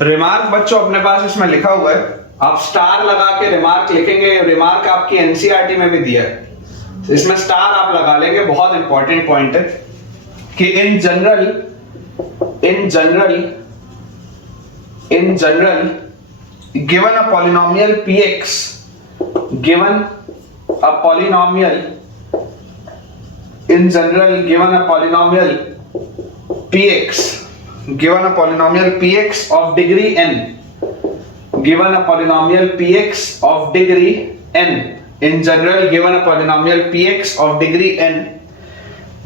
Remark बच्चों अपने पास इसमें लिखा हुआ है, आप स्टार लगा के रिमार्क लिखेंगे। रिमार्क आपकी एनसीईआरटी में भी दिया है, तो इसमें स्टार आप लगा लेंगे। बहुत इंपॉर्टेंट पॉइंट है कि in general given a polynomial px, given a polynomial in general given a polynomial px of degree n, given a polynomial px of degree n, in general given a polynomial px of degree n,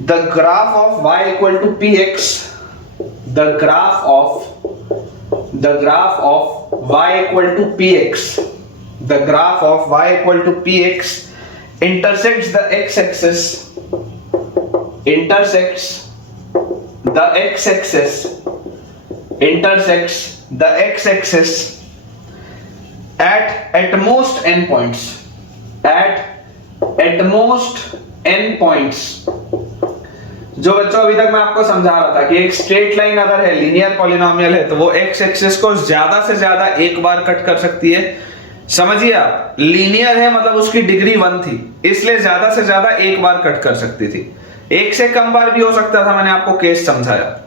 the graph of y equal to px, the graph of y equal to px, the graph of y equal to px intersects the x-axis, at most n points, जो बच्चों अभी तक मैं आपको समझा रहा था कि एक स्ट्रेट लाइन अगर है, लीनियर पॉलिनोमियल है, तो वो एक्स एक्सिस को ज्यादा से ज्यादा एक बार कट कर सकती है। समझिए आप, लीनियर है मतलब उसकी डिग्री 1 थी, इसलिए ज्यादा से ज्यादा एक बार कट कर सकती थी। एक से कम बार भी हो सकता था, मैंने आपको केस समझाया।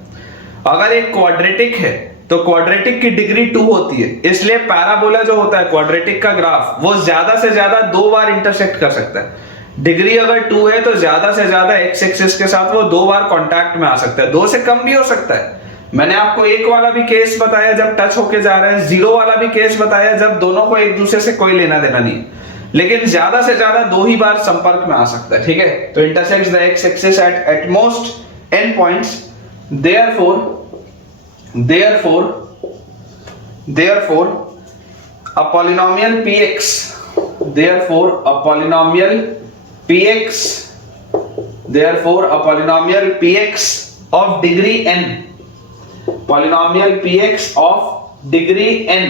अगर एक क्वाड्रेटिक है तो क्वाड्रेटिक की डिग्री 2 होती है, इसलिए पैराबोला जो होता है क्वाड्रेटिक का ग्राफ, वो ज्यादा से ज्यादा 2 बार इंटरसेक्ट कर सकता है। डिग्री अगर 2 है तो ज्यादा से ज्यादा एक्स एक्सिस के साथ वो 2 बार कांटेक्ट में आ सकता है। 2 से कम भी हो सकता है। मैंने आपको एक वाला भी केस बताया जब टच होके जा रहा है, 0 वाला भी केस बताया जब दोनों को एक दूसरे से कोई लेना देना नहीं, लेकिन ज्यादा से ज्यादा 2 ही बार संपर्क में आ सकता है। ठीक है, तो intersects the x axis at most n points, therefore a polynomial px of degree n, polynomial px of degree n,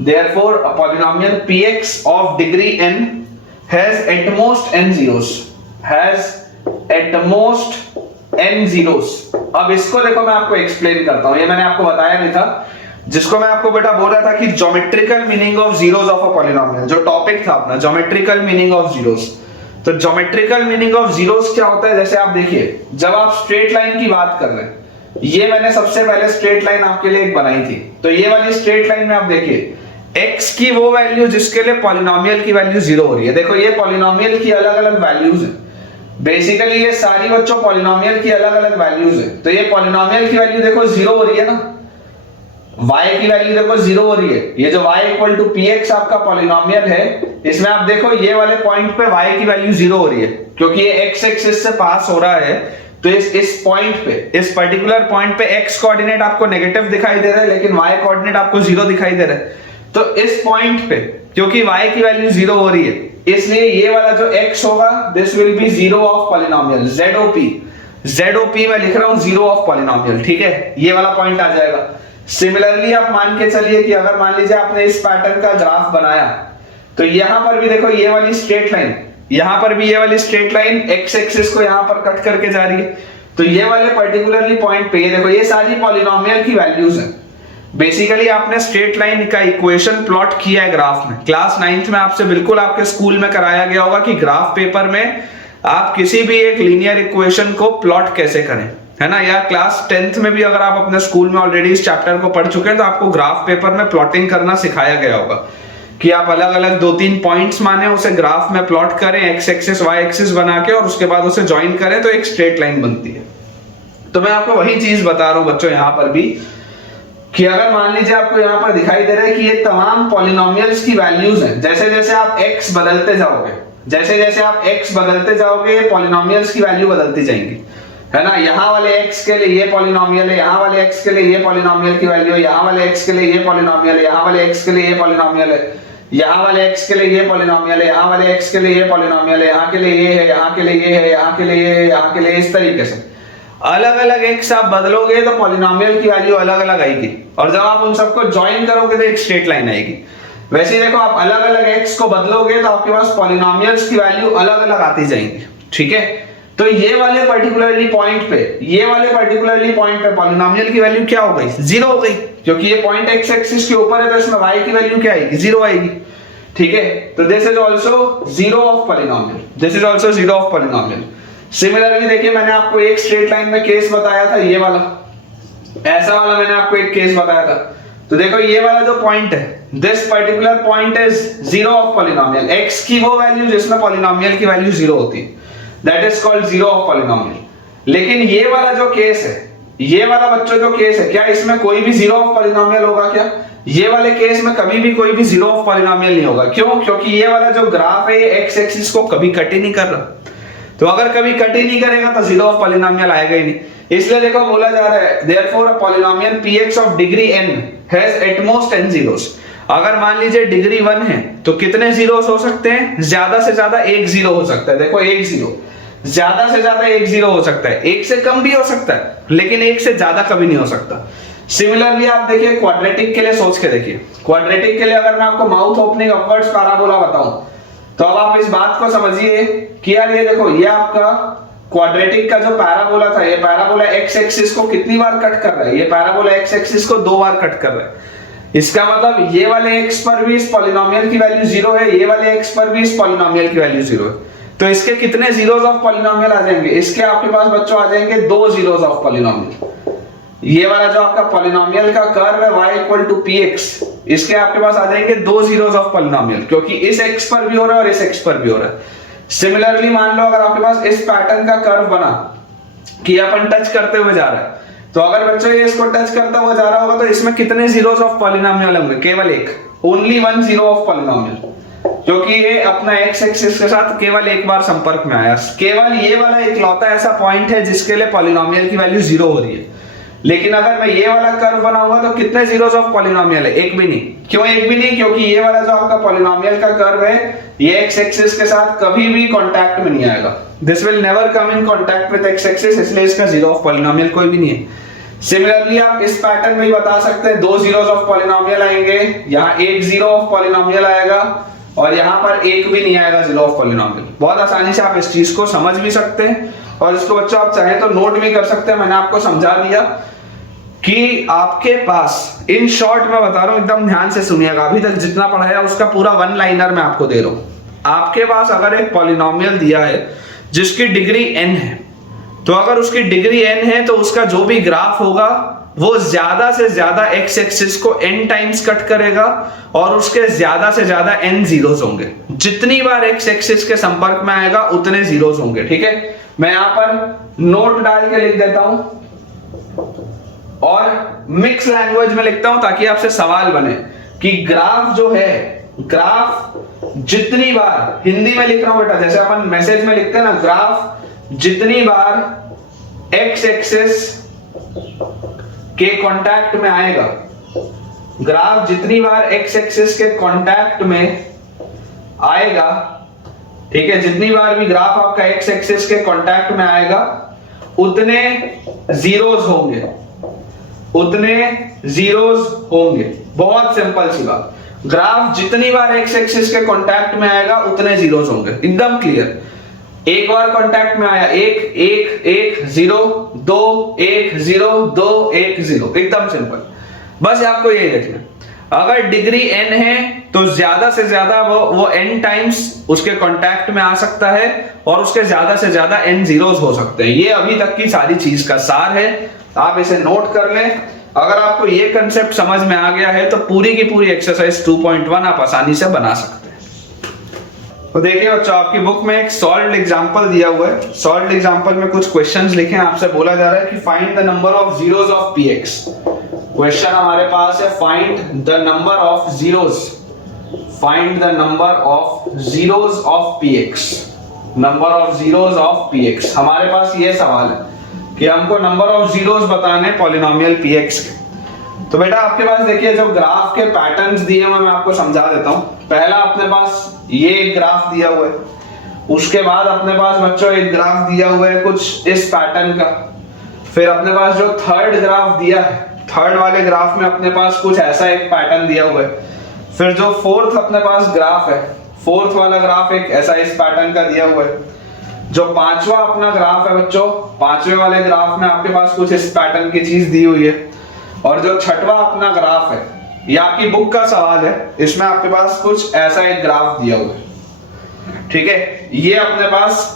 therefore a polynomial px of degree n has at most n zeros, अब इसको देखो मैं आपको explain करता हूं, ये मैंने आपको बताया नहीं था, जिसको मैं आपको बेटा बोला था कि geometrical meaning of zeros of a polynomial, जो टॉपिक था अपना ज्योमेट्रिकल मीनिंग ऑफ जीरोस। तो ज्योमेट्रिकल मीनिंग ऑफ जीरोस क्या होता है, जैसे आप देखिए, जब आप स्ट्रेट लाइन की बात कर रहे हैं, ये मैंने सबसे पहले स्ट्रेट लाइन आपके लिए एक बनाई थी, तो ये वाली स्ट्रेट लाइन में आप देखिए x की वो वैल्यू जिसके लिए पॉलिनोमियल की वैल्यू 0 हो रही है। देखो ये पॉलिनोमियल की अलग अलग वैल्यूज है, बेसिकली ये सारी बच्चों पॉलिनोमियल की अलग अलग वैल्यूज है। तो ये पॉलिनोमियल की वैल्यू देखो 0 हो रही है ना, y की वैल्यू देखो 0 हो रही है। ये जो y इक्वल टू px आपका पॉलिनोमियल है, इसमें आप देखो ये वाले पॉइंट पे y की वैल्यू 0 हो रही है, क्योंकि ये x एक्सिस से पास हो रहा है। तो इस पॉइंट पे, इस पर्टिकुलर पॉइंट पे x कोऑर्डिनेट आपको नेगेटिव दिखाई दे रहा है, लेकिन y कोऑर्डिनेट आपको 0 दिखाई दे रहा है। तो इस पॉइंट पे क्योंकि y की वैल्यू 0 हो रही है, इसलिए ये वाला जो x होगा, this will be 0 of polynomial, ZOP मैं लिख रहा हूं 0 ऑफ पॉलिनोमियल। ठीक है, ये वाला पॉइंट आ जाएगा। सिमिलरली आप मान के चलिए कि अगर मान लीजिए आपने इस पैटर्न का ग्राफ बनाया, तो यहां पर भी देखो ये वाली स्ट्रेट लाइन, यहां पर भी ये वाली स्ट्रेट लाइन x एक्सिस को यहां पर कट करके जा रही है। तो ये वाले पर्टिकुलरली पॉइंट पे ये देखो, ये सारी पॉलिनोमियल की वैल्यूज हैं। बेसिकली आपने स्ट्रेट लाइन का इक्वेशन प्लॉट किया है ग्राफ में, क्लास 9th में आपसे बिल्कुल आपके स्कूल में कराया गया होगा कि ग्राफ पेपर में आप किसी भी एक लीनियर इक्वेशन को प्लॉट कैसे करें, है ना। या क्लास 10th में भी अगर आप अपने स्कूल में ऑलरेडी इस चैप्टर को पढ़ चुके हैं तो आपको ग्राफ पेपर में प्लॉटिंग करना सिखाया गया होगा कि आप अलग अलग 2-3 पॉइंट्स माने, उसे ग्राफ में प्लॉट करें, एक्स एक्सिस वाई एक्सिस बना के, और उसके बाद उसे ज्वाइन करें तो एक स्ट्रेट लाइन बनती है। तो मैं आपको वही चीज बता रहा हूं बच्चों यहां पर भी, कि अगर मान लीजिए आपको यहां पर दिखाई दे रहा है कि ये तमाम पॉलिनोमियल्स की वैल्यूज हैं, जैसे जैसे आप x बदलते जाओगे, जैसे जैसे आप x बदलते जाओगे, पॉलिनोमियल्स की वैल्यू बदलती जाएंगी, है ना। यहाँ वाले x के लिए ये पॉलिनोमियल है, यहाँ वाले x के लिए ये पॉलिनोमियल की वैल्यू है, यहाँ वाले x के लिए ये पॉलिनोमियल है, यहाँ वाले x के लिए ये पॉलिनोमियल है, यहाँ वाले x के लिए ये पॉलिनोमियल है, यहाँ वाले x के लिए ये पॉलिनोमियल है, यहाँ के लिए ये है, यहाँ के लिए ये है, यहाँ के लिए ये है, यहाँ के लिए इस तरीके से अलग अलग x आप बदलोगे तो पॉलिनोमियल की वैल्यू अलग अलग आएगी, और जब आप उन सबको ज्वाइन करोगे तो एक स्ट्रेट लाइन आएगी। वैसे देखो आप अलग अलग x को बदलोगे तो आपके पास पॉलिनोमियल्स की वैल्यू अलग अलग आती जाएंगी। ठीक है, तो ये वाले पर्टिकुलरली पॉइंट पे पॉलिनोमियल की वैल्यू क्या हो गई, जीरो हो गई, क्योंकि ये पॉइंट एक्स एक्सिस के ऊपर है तो इसमें y की वैल्यू क्या आएगी, जीरो आएगी। ठीक है, तो this is also zero of polynomial. Similarly देखिए, मैंने आपको एक स्ट्रेट लाइन में केस बताया था, ये वाला, ऐसा वाला मैंने आपको एक केस बताया था। तो देखो ये वाला जो पॉइंट है, this particular point is zero of polynomial, x की वो वैल्यू जिसमें पॉलिनोमियल की वैल्यू जीरो होती है, that is called zero of polynomial. लेकिन ये वाला जो केस है, ये वाला बच्चों जो केस है, क्या इसमें कोई भी जीरो ऑफ पॉलिनोमियल होगा क्या? ये वाले केस में कभी भी कोई भी जीरो ऑफ पॉलिनोमियल नहीं होगा। क्यों? क्योंकि ये वाला जो ग्राफ है, ये एक्स एक्सिस को कभी कट ही नहीं कर रहा। तो अगर कभी कट ही नहीं करेगा तो जीरो ऑफ पॉलिनोमियल आएगा ही नहीं। इसलिए देखो बोला जा रहा है, therefore a polynomial px of degree n has at most n zeros। अगर मान लीजिए डिग्री 1 है तो कितने जीरोस हो सकते हैं? ज्यादा से ज्यादा एक जीरो हो सकता है। देखो एक जीरो, ज्यादा से ज्यादा एक जीरो हो सकता है, एक से कम भी हो सकता है, लेकिन एक से ज्यादा कभी नहीं हो सकता। सिमिलरली आप देखिए क्वाड्रेटिक के लिए सोच के देखिए, क्वाड्रेटिक के लिए अगर मैं आपको माउथ ओपनिंग अपवर्ड्स पैराबोला बताऊं तो अब आप इस बात को समझिए कि यार ये देखो, ये आपका क्वाड्रेटिक का जो पैराबोला था, ये पैराबोला एक्स एक्सिस को कितनी बार कट कर रहा है? ये पैराबोला एक्स एक्सिस को 2 बार कट कर रहा है। इसका मतलब ये वाले x पर भी इस पॉलिनोमियल की वैल्यू जीरो है, ये वाले x पर भी इस पॉलिनोमियल की वैल्यू जीरो है। तो इसके कितने जीरोस ऑफ पॉलिनोमियल आ जाएंगे? इसके आपके पास बच्चों आ जाएंगे 2 जीरोस ऑफ पॉलिनोमियल। ये वाला जो आपका पॉलिनोमियल का कर्व है y इक्वल टू px, इसके आपके पास आ जाएंगे 2 जीरोस ऑफ पॉलिनोमियल, क्योंकि इस x पर भी हो रहा है और इस x पर भी हो रहा है। सिमिलरली मान लो अगर आपके पास इस पैटर्न का कर्व बना कि अपन टच करते हुए जा रहा है, तो अगर बच्चों ये इसको टच करता हुआ जा रहा होगा तो इसमें कितने जीरोस ऑफ पॉलिनोमियल होंगे? केवल एक, ओनली 1 जीरो ऑफ पॉलिनोमियल, क्योंकि ये अपना एक्स एक्सिस के साथ केवल एक बार संपर्क में आया। केवल ये वाला इकलौता ऐसा पॉइंट है जिसके लिए पॉलिनोमियल की वैल्यू जीरो हो रही है। लेकिन अगर मैं ये वाला कर्व बनाऊंगा तो कितने जीरोस ऑफ पॉलिनोमियल है? एक भी नहीं। क्यों एक भी नहीं? क्योंकि ये वाला जो आपका पॉलिनोमियल का कर्व है, ये एक्स एक्सिस के साथ कभी भी कांटेक्ट में नहीं आएगा। This will never come in contact with x axis, इसलिए इसका जीरो ऑफ पॉलिनोमियल कोई भी नहीं है। सिमिलरली आप इस पैटर्न में ही बता सकते हैं 2 जीरोस ऑफ पॉलिनोमियल आएंगे, यहाँ एक जीरो ऑफ पॉलिनोमियल आएगा और यहाँ पर एक भी नहीं आएगा जीरो ऑफ पॉलिनोमियल। बहुत आसानी से आप इस चीज को समझ भी सकते हैं और इसको बच्चों आप चाहें तो नोट भी कर सकते हैं। मैंने आपको समझा दिया कि आपके पास, इन शॉर्ट में बता रहा हूं, एकदम ध्यान से सुनिएगा, अभी तक जितना पढ़ा है उसका पूरा 1 लाइनर मैं आपको दे रहा हूं। आपके पास अगर एक पॉलिनोमियल दिया है जिसकी डिग्री n है, तो अगर उसकी डिग्री n है तो उसका जो भी ग्राफ होगा वो ज्यादा से ज्यादा x एक्सिस को n टाइम्स कट करेगा और उसके ज्यादा से ज्यादा n जीरोस होंगे। जितनी बार x एक्सिस के संपर्क में आएगा उतने जीरोस होंगे। ठीक है, मैं यहां पर नोट डाल के लिख देता हूं और मिक्स लैंग्वेज में लिखता हूं ताकि आपसे सवाल बने कि ग्राफ जो है, ग्राफ जितनी बार, हिंदी में लिख रहा हूं बेटा, जैसे अपन मैसेज में लिखते हैं ना, ग्राफ जितनी बार एक्स एक्सिस के कांटेक्ट में आएगा, ग्राफ जितनी बार एक्स एक्सिस के कांटेक्ट में आएगा, ठीक है, जितनी बार भी ग्राफ आपका एक्स एक्सिस के कांटेक्ट में आएगा उतने जीरोस होंगे, उतने जीरोस होंगे। बहुत सिंपल सी बात, ग्राफ जितनी बार एक्स एक्सिस के कांटेक्ट में आएगा उतने जीरोस होंगे, एकदम क्लियर। एक बार कांटेक्ट में आया, 1 1 1 0, 2 1 0 2 1 0, एकदम सिंपल। बस आपको यही देखना, अगर डिग्री n है तो ज्यादा से ज्यादा वो n टाइम्स उसके कांटेक्ट में आ सकता है और उसके ज्यादा से ज्यादा n जीरोस हो सकते हैं। ये अभी तक की सारी चीज का सार है, आप इसे नोट कर लें। अगर आपको ये कंसेप्ट समझ में आ गया है तो पूरी की पूरी एक्सरसाइज 2.1 आप आसानी से बना सकते हैं। तो देखिए बच्चों, आपकी बुक में एक सॉल्व्ड एग्जांपल दिया हुआ है। सॉल्व्ड एग्जांपल में कुछ क्वेश्चंस लिखे हैं, आपसे बोला जा रहा है कि find the number of zeros of px। Question हमारे पास है find the number of zeros, find the number of zeros of px, number of zeros of px। हमारे पास ये सवाल है कि हमको नंबर ऑफ जीरोस बताने पॉलिनोमियल px के। तो बेटा आपके पास देखिए जो ग्राफ के पैटर्न्स दिए हुए मैं आपको समझा देता हूं। पहला अपने पास ये एक ग्राफ दिया हुआ है, उसके बाद अपने पास बच्चों एक ग्राफ दिया हुआ है कुछ इस पैटर्न का, फिर अपने पास जो थर्ड ग्राफ दिया है, थर्ड वाले ग्राफ में अपने पास कुछ ऐसा एक पैटर्न दिया हुआ है, फिर जो फोर्थ अपने पास ग्राफ है, फोर्थ वाला ग्राफ एक ऐसा इस पैटर्न का दिया हुआ है, जो पांचवा अपना ग्राफ है बच्चों, पांचवे वाले ग्राफ में आपके पास कुछ इस पैटर्न की चीज दी हुई है, और जो छठवा अपना ग्राफ है, ये आपकी बुक का सवाल है, इसमें आपके पास कुछ ऐसा एक ग्राफ दिया हुआ है, ठीक है। ये अपने पास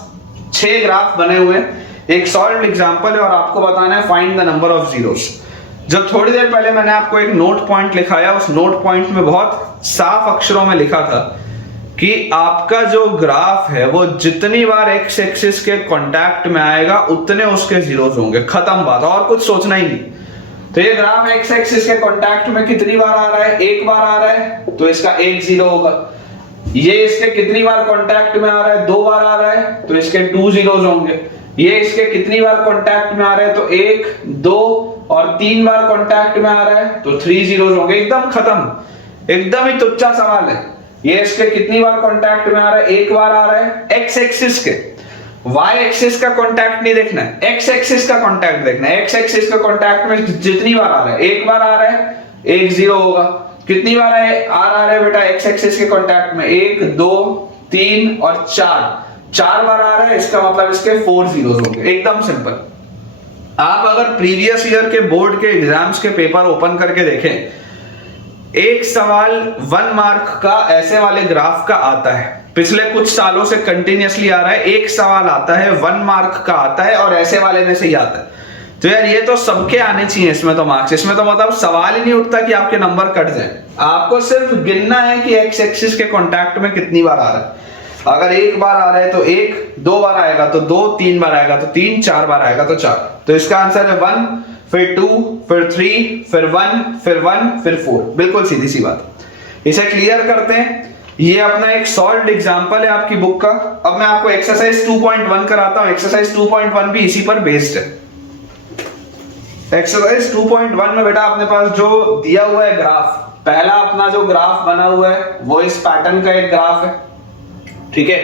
6 ग्राफ बने हुए हैं, एक सॉल्व्ड एग्जांपल है और आपको बताना है find the number of zeros. जो थोड़ी देर पहले मैंने आपको एक नोट पॉइंट लिखाया, उस नोट पॉइंट में बहुत साफ अक्षरों में लिखा था कि आपका जो ग्राफ है वो जितनी बार एक्स एक्सिस के कांटेक्ट में आएगा उतने उसके जीरोस होंगे, खत्म बात, और कुछ सोचना ही नहीं। तो ये ग्राफ एक्स एक्सिस के कांटेक्ट में कितनी बार आ रहा है, एक बार आ रहा है तो इसका एक जीरो होगा। ये इसके कितनी बार कांटेक्ट में आ रहा है, 2 बार आ रहा है तो इसके 2 जीरोस होंगे। ये इसके कितनी बार कांटेक्ट में आ रहा है, तो 1, 2 और 3 बार कांटेक्ट में आ रहा है तो 3 जीरोस होंगे। एकदम खत्म, एकदम ही तुच्चा सवाल है। ये इसके कितनी बार कांटेक्ट में आ रहा है, एक बार आ रहा है एक्स एक्सिस के, वाई एक्सिस का कांटेक्ट नहीं देखना है, एक्स एक्सिस का कांटेक्ट देखना है। एक्स एक्सिस के कांटेक्ट में जितनी बार आ रहा है, एक बार आ रहा है, 1 जीरो होगा। कितनी बार आ रहा है बेटा एक्स एक्सिस के कांटेक्ट में, 1, 2, 3 और 4 बार आ रहा है, इसका मतलब इसके 4 जीरोस होंगे। एकदम सिंपल। आप अगर प्रीवियस ईयर के बोर्ड के एग्जाम्स के पेपर ओपन करके देखें, एक सवाल 1 मार्क का ऐसे वाले ग्राफ का आता है, पिछले कुछ सालों से कंटिन्यूअसली आ रहा है, एक सवाल आता है 1 मार्क का आता है और ऐसे वाले में से ही आता है। तो यार ये तो सबके आने चाहिए इसमें तो मार्क्स, इसमें तो मतलब सवाल ही नहीं उठता कि आपके नंबर कट जाए। आपको सिर्फ गिनना है कि एक्स एक्सिस के कांटेक्ट में कितनी बार आ रहा है। अगर एक बार आ रहा है तो 1, 2 बार आएगा तो 2, 3 बार आएगा तो 3, 4 बार आएगा तो 4। तो इसका आंसर है 1, फिर 2, फिर 3, फिर 1, फिर 1, फिर 4। बिल्कुल सीधी सी बात। इसे क्लियर करते हैं। ये अपना एक सॉल्व्ड एग्जांपल है आपकी बुक का। अब मैं आपको एक्सरसाइज 2.1 कराता हूं। एक्सरसाइज 2.1 भी इसी पर बेस्ड है। एक्सरसाइज 2.1 में बेटा अपने पास जो दिया हुआ है ग्राफ, पहला अपना जो ग्राफ बना हुआ है वो इस पैटर्न का एक ग्राफ है, ठीक है,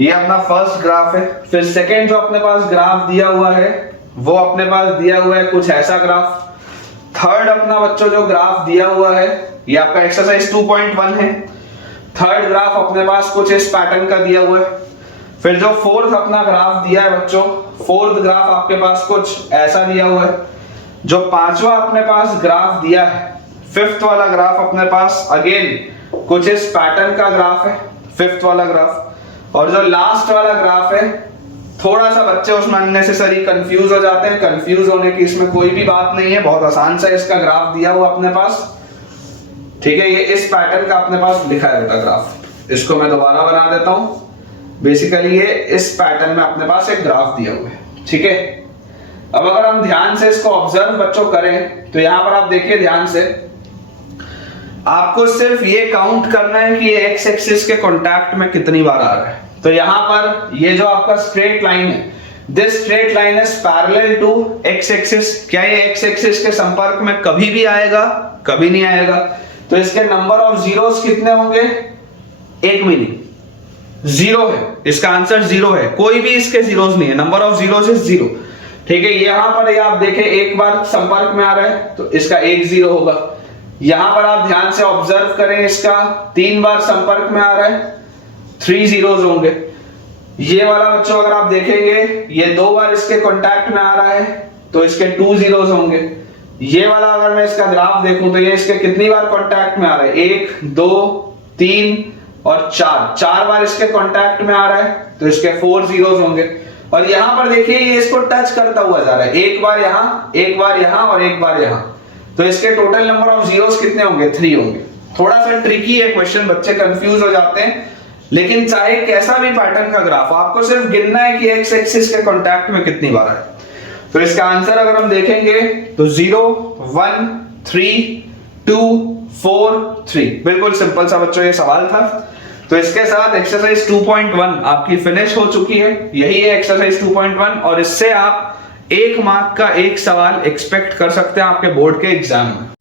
ये अपना फर्स्ट ग्राफ है। फिर सेकंड जो अपने पास ग्राफ दिया हुआ है वो अपने पास दिया हुआ है कुछ ऐसा ग्राफ। थर्ड अपना बच्चों जो ग्राफ दिया हुआ है ये आपका एक्सरसाइज 2.1 है। थर्ड ग्राफ अपने पास कुछ इस पैटर्न का दिया हुआ है। फिर जो फोर्थ अपना ग्राफ दिया है बच्चों, फोर्थ ग्राफ आपके पास कुछ ऐसा दिया हुआ है। जो पांचवा अपने पास ग्राफ दिया है, फिफ्थ वाला ग्राफ अपने पास अगेन कुछ इस पैटर्न का ग्राफ है, फिफ्थ वाला ग्राफ। और जो लास्ट वाला ग्राफ है, थोड़ा सा बच्चे उसमें अननेसेसरी कंफ्यूज हो जाते हैं। कंफ्यूज होने की इसमें कोई भी बात नहीं है, बहुत आसान सा इसका ग्राफ दिया हुआ अपने पास, ठीक है। ये इस पैटर्न का अपने पास लिखा है बेटा ग्राफ। इसको मैं दोबारा बना देता हूं। बेसिकली ये इस पैटर्न में अपने पास एक ग्राफ दिया हुआ है, ठीक है। अब अगर हम ध्यान से इसको ऑब्जर्व बच्चों करें तो यहां पर आप देखिए ध्यान से, आपको सिर्फ ये काउंट करना है कि ये एक्स एक्सिस के कांटेक्ट में कितनी बार आ रहा है। तो यहां पर ये जो आपका स्ट्रेट लाइन है, this straight line is parallel to X axis. क्या ये एक्स एक्सिस के संपर्क में कभी भी आएगा? कभी नहीं आएगा। तो इसके नंबर ऑफ जीरोस कितने होंगे? एक भी नहीं, 0 है। इसका आंसर 0 है, कोई भी इसके जीरोस नहीं है। नंबर ऑफ जीरोस इज 0, ठीक है। यहां पर ये आप देखें एक बार संपर्क में आ रहा है तो इसका 1 0 होगा। यहां पर आप ध्यान से ऑब्जर्व करें, इसका 3 बार संपर्क में आ रहा है, 3 जीरोस होंगे। ये वाला बच्चों अगर आप देखेंगे ये 2 बार इसके कांटेक्ट में आ रहा है तो इसके 2 जीरोस होंगे। ये वाला अगर मैं इसका ग्राफ देखूं तो ये इसके कितनी बार कांटेक्ट में आ रहा है? 1, 2, 3 और 4 बार इसके कांटेक्ट में आ रहा है तो इसके 4 जीरोस होंगे। और यहां पर देखिए ये इसको टच करता हुआ जा रहा है, एक बार यहां, एक बार यहां और एक बार यहां। तो इसके टोटल नंबर ऑफ जीरोस कितने होंगे? 3 होंगे। थोड़ा सा ट्रिकी है क्वेश्चन, बच्चे कंफ्यूज हो जाते हैं। लेकिन चाहे कैसा भी पैटर्न का ग्राफ, आपको सिर्फ गिनना है कि एक्स एक्सिस के कांटेक्ट में कितनी बार है। तो इसका आंसर अगर हम देखेंगे तो 0, 1, 3, 2, 4, 3। बिल्कुल सिंपल सा बच्चों ये सवाल था। तो इसके साथ एक्सरसाइज 2.1 आपकी फिनिश हो चुकी है। यही है एक्सरसाइज 2.1 और इससे आप 1 मार्क का एक सवाल एक्सपेक्ट कर सकते हैं आपके बोर्ड के एग्जाम में।